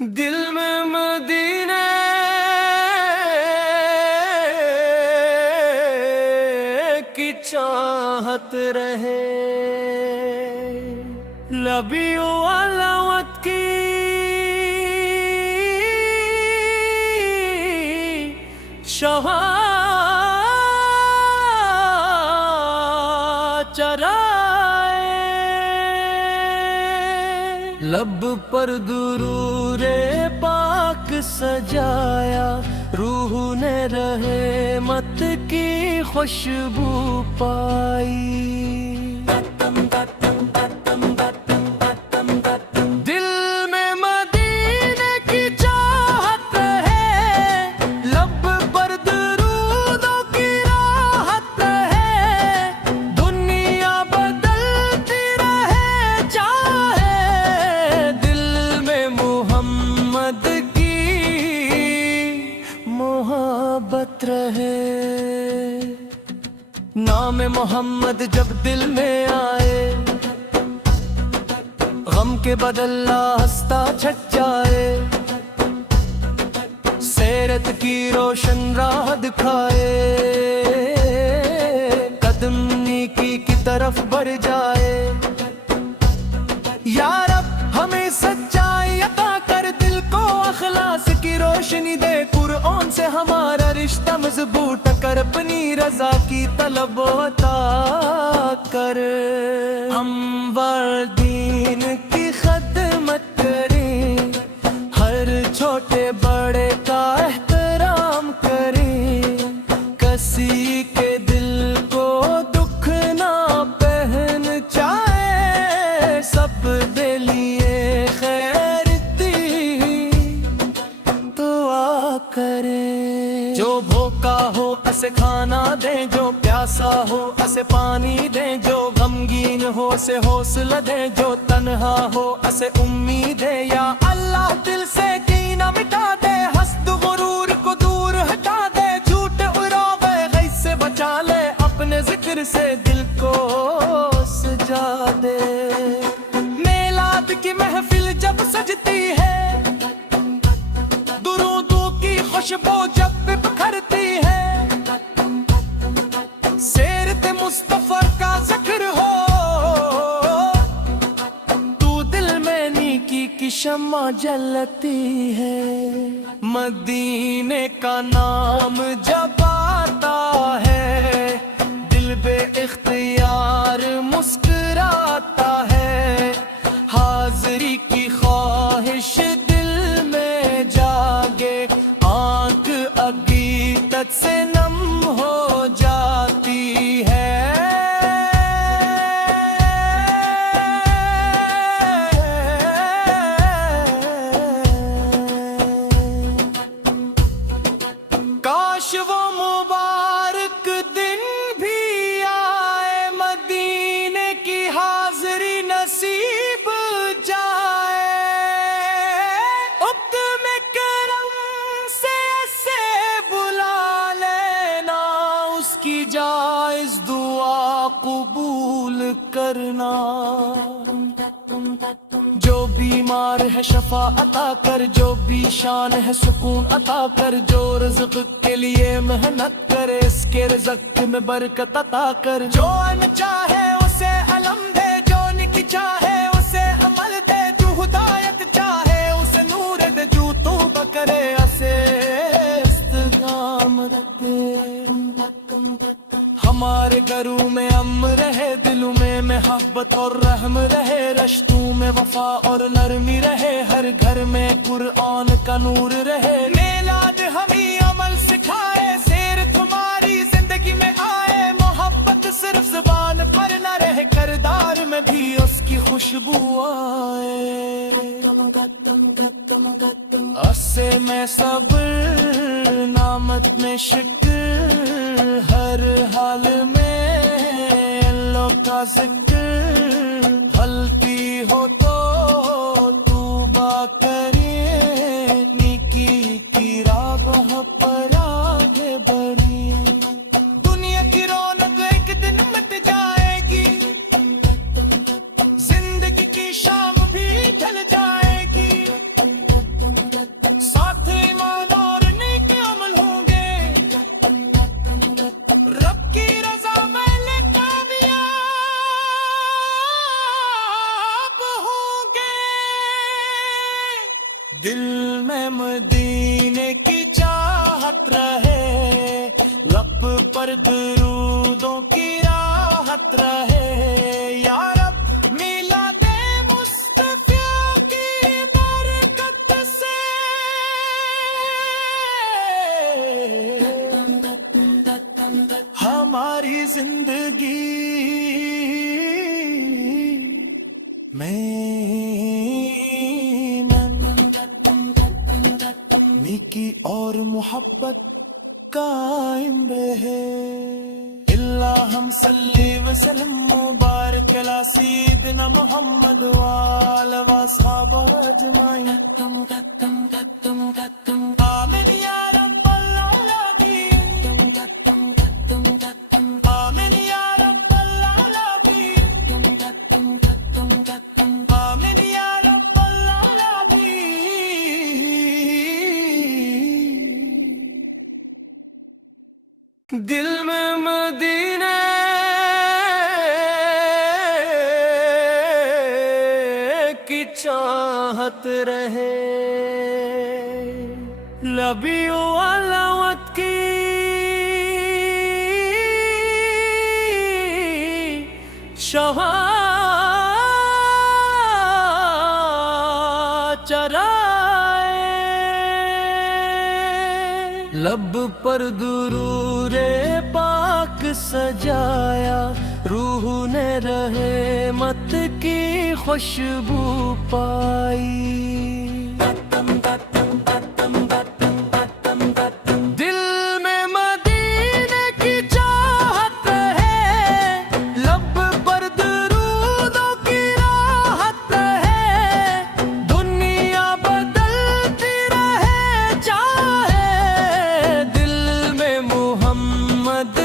دل میں مدینے کی چاہت رہے، لبی علوت کی شہا چرائے، لب پر درود پاک سجایا، روح نے رحمت کی خوشبو پائی۔ دل میں مدینے کی چاہت ہے، لب پر درودوں کی راحت ہے، دنیا بدلتی رہے چاہے، دل میں محمد کی محبت رہے۔ نام محمد جب دل میں آئے، غم کے بدلہ ہنستا چھٹ جائے، سیرت کی روشن راہ دکھائے، قدم نیکی کی طرف بڑھ جائے۔ یا رب ہمیں سچائی عطا کر، دل کو اخلاص کی روشنی دے، قرآن سے ہمارا رشتہ مضبوط کر، اپنی رضا کی طلب عطا کر، ہم دین کی خدمت کریں، ہر چھوٹے بڑے کا احترام کریں، کسی کے دل کو دکھ نہ پہنچائے، سب دے لیے خیر دی دعا کریں۔ جو بھوکا ہو اسے کھانا دیں، جو پیاسا ہو اسے پانی دیں، جو غمگین ہو اسے حوصلہ دیں، جو تنہا ہو اسے امید دے۔ یا اللہ دل سے کینہ مٹا دے، حسد غرور کو دور ہٹا دے، جھوٹ اراوے غیظ سے بچا لے، اپنے ذکر سے دل کو سجا دے۔ میلاد کی محفل جب سجتی ہے، درودوں کی خوشبو جب بکھرتی ہے، سیرت مصطفیٰ کا ذکر ہو، تو دل میں نیکی کی شمع جلتی ہے۔ مدینے کا نام جب آتا ہے، دل بے اختیار مسکراتا ہے، حاضری کی خواہش دل میں جاگے، آنکھ عقیدت سے نم ہو جاتی ہے۔ کاش وہ مبارک دن بھی آئے، مدینے کی حاضری نصیب جائے، حکم کرم سے بلا لینا، اس کی جائز دعا قبول کرنا۔ جو بیمار ہے شفا عطا کر، جو بھی شان ہے سکون عطا کر، جو رزق کے لیے محنت کرے اس کے رزق میں برکت عطا کر، جو علم چاہے اسے علم دے، جو نیکی چاہے اسے عمل دے، جو ہدایت چاہے اسے نور دے، جو توبہ کرے اسے استقامت دے۔ ہمارے گھروں میں امن رہے، دلوں میں محبت اور رحم رہے، رشتوں میں وفا اور نرمی رہے، ہر گھر میں قرآن کا نور رہے۔ میلاد ہمیں عمل سکھائے، سیرت ہماری زندگی میں آئے، محبت صرف زبان پر نہ رہے، کردار میں بھی اس کی خوشبو آئے۔ اسے میں صبر، نعمت میں شکر، ہر حال میں اللہ کا ذکر، غلطی ہو تو توبہ کریں، نیکی کی راہ پر آگے بڑھیں، دنیا کی رونق ایک دن مٹ جائے گی، زندگی کی شام بھی ڈھل جائے گی، دل میں مدینے کی چاہت رہے، لب پر درودوں کی راحت رہے، یا رب میلاد مصطفیٰ کی برکت سے ہماری زندگی میں نیکی اور محبت قائم رہے۔ اللہم صلی وسلم مبارک علی سیدنا محمد وآلہ واصحابہ اجمعین، آمین یا رب العالمین، آمین یا رب العالمین، آمین یا رب العالمین۔ دل میں مدینے کی چاہت رہے، لبی علوت کی شہا چرائے، لب پر درود پاک سجایا، روح نے رحمت کی خوشبو پائی۔ دل میں مدینے کی چاہت ہے، لب پر درودوں کی راحت ہے، دنیا بدلتی رہے چاہے، دل میں محمد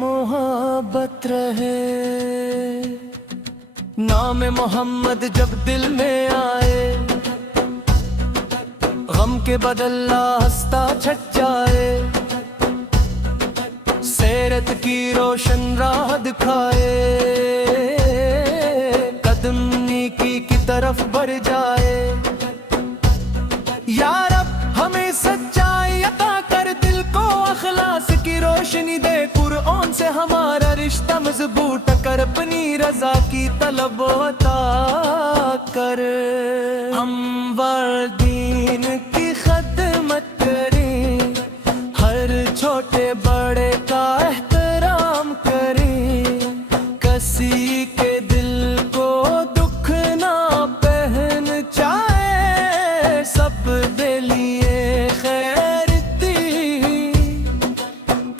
محبت رہے۔ نام محمد جب دل میں آئے، غم کے بدلہ ہنستا چھٹ جائے، سیرت کی روشن راہ دکھائے، قدم نیکی کی طرف بڑھ جائے، یا رب ہمیں سچائی عطا کر، دل کو اخلاص کی روشنی دے، قرآن سے ہمارا رشتہ مضبوط کر، اپنی رضا کی طلب عطا کر، ہموار دین کی خدمت کریں، ہر چھوٹے بڑے کا احترام کریں، کسی کے دل کو دکھ نہ پہنچائے، سب دے لیے خیر دی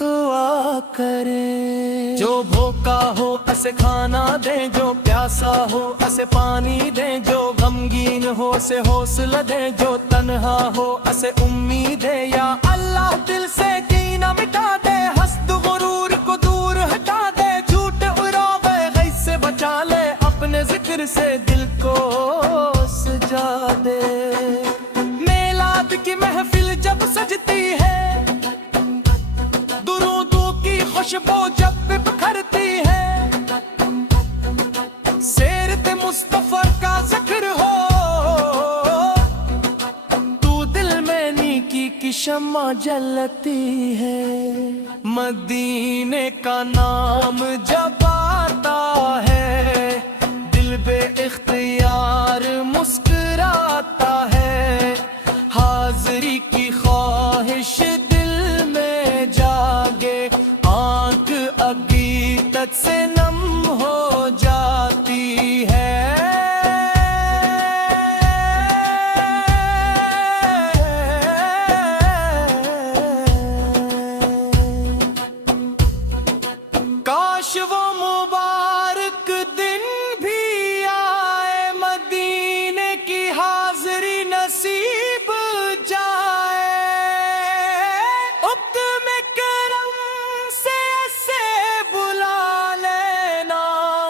دعا کریں۔ جو بھوکا ہو اسے کھانا دیں، جو پیاسا ہو اسے پانی دیں، جو غمگین ہو اسے حوصلہ دیں، جو تنہا ہو اسے امید دے، یا اللہ دل سے کینہ مٹا دے، حسد غرور کو دور ہٹا دے، جھوٹ اراغے غیظ سے بچا لے، اپنے ذکر سے دل کو سجا دے۔ میلاد کی محفل جب سجتی ہے، درودوں کی خوشبو جب بکھرتی ہے، سیرت مصطفیٰ کا ذکر ہو، تو دل میں نیکی کی شمع جلتی ہے، مدینے کا نام جب آتا ہے، دل بے اختیار مسکراتا ہے، حاضری کی خواہش دل میں جاگے، آنکھ عقیدت سے نم ہو جاتی ہے۔ کاش وہ مبارک دن بھی آئے، مدینے کی حاضری نصیب جائے، حکم کرم سے بلا لینا،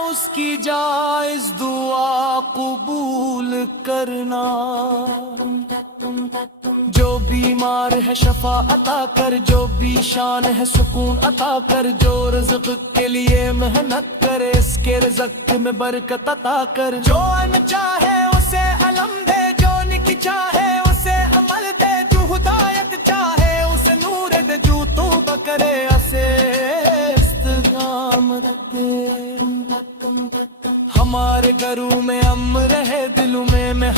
اس کی جائز دعا قبول کرنا، جو بیمار ہے شفا عطا کر، جو بھی شان ہے سکون عطا کر، جو رزق کے لیے محنت کرے اس کے رزق میں برکت عطا کر، جو ان چاہے اسے علم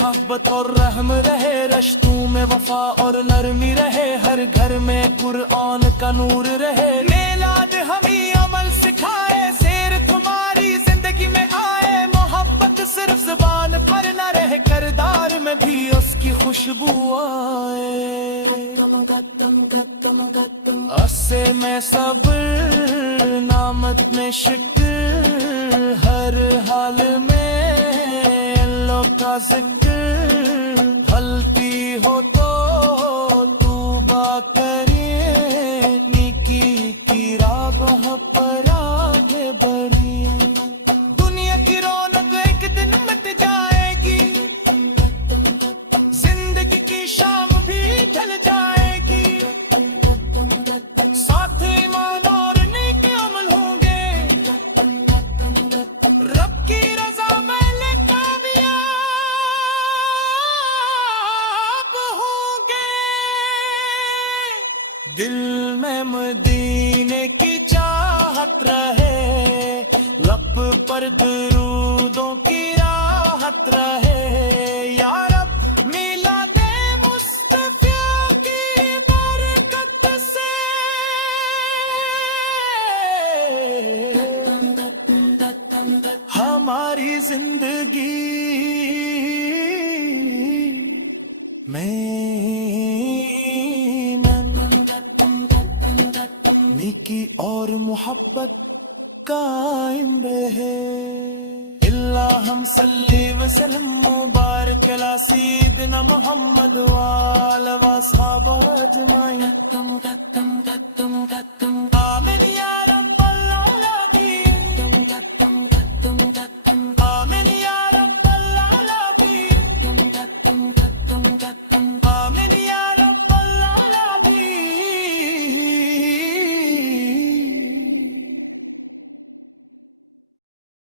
محبت اور رحم رہے، رشتوں میں وفا اور نرمی رہے، ہر گھر میں قرآن کا نور رہے، میلاد ہمیں عمل سکھائے، سیر تمہاری زندگی میں آئے، محبت صرف زبان پر نہ رہے، کردار میں بھی اس کی خوشبو آئے، اسے میں صبر نعمت میں شکر، ہر حال میں اللہ کا ذکر، غلطی ہو تو توبہ کریں، نیکی کی راہ پر آگے بڑھیں، دنیا کی رونق ایک دن مٹ جائے گی، زندگی کی شام بھی ڈھل جائے گی، ساتھ ایمان اور نیک عمل ہوں گے، رب کی رضا میں لے کامیاب ہوں گے، دل میں مدینے کی چاہت رہے، لب پر درودوں کی راحت رہے، یا رب میلاد مصطفیٰ کی برکت سے ہماری زندگی میں نیکی اور محبت قائم رہے، اللہم صلی وسلم مبارک علی سیدنا محمد وآلہ وصحبہ اجمعین۔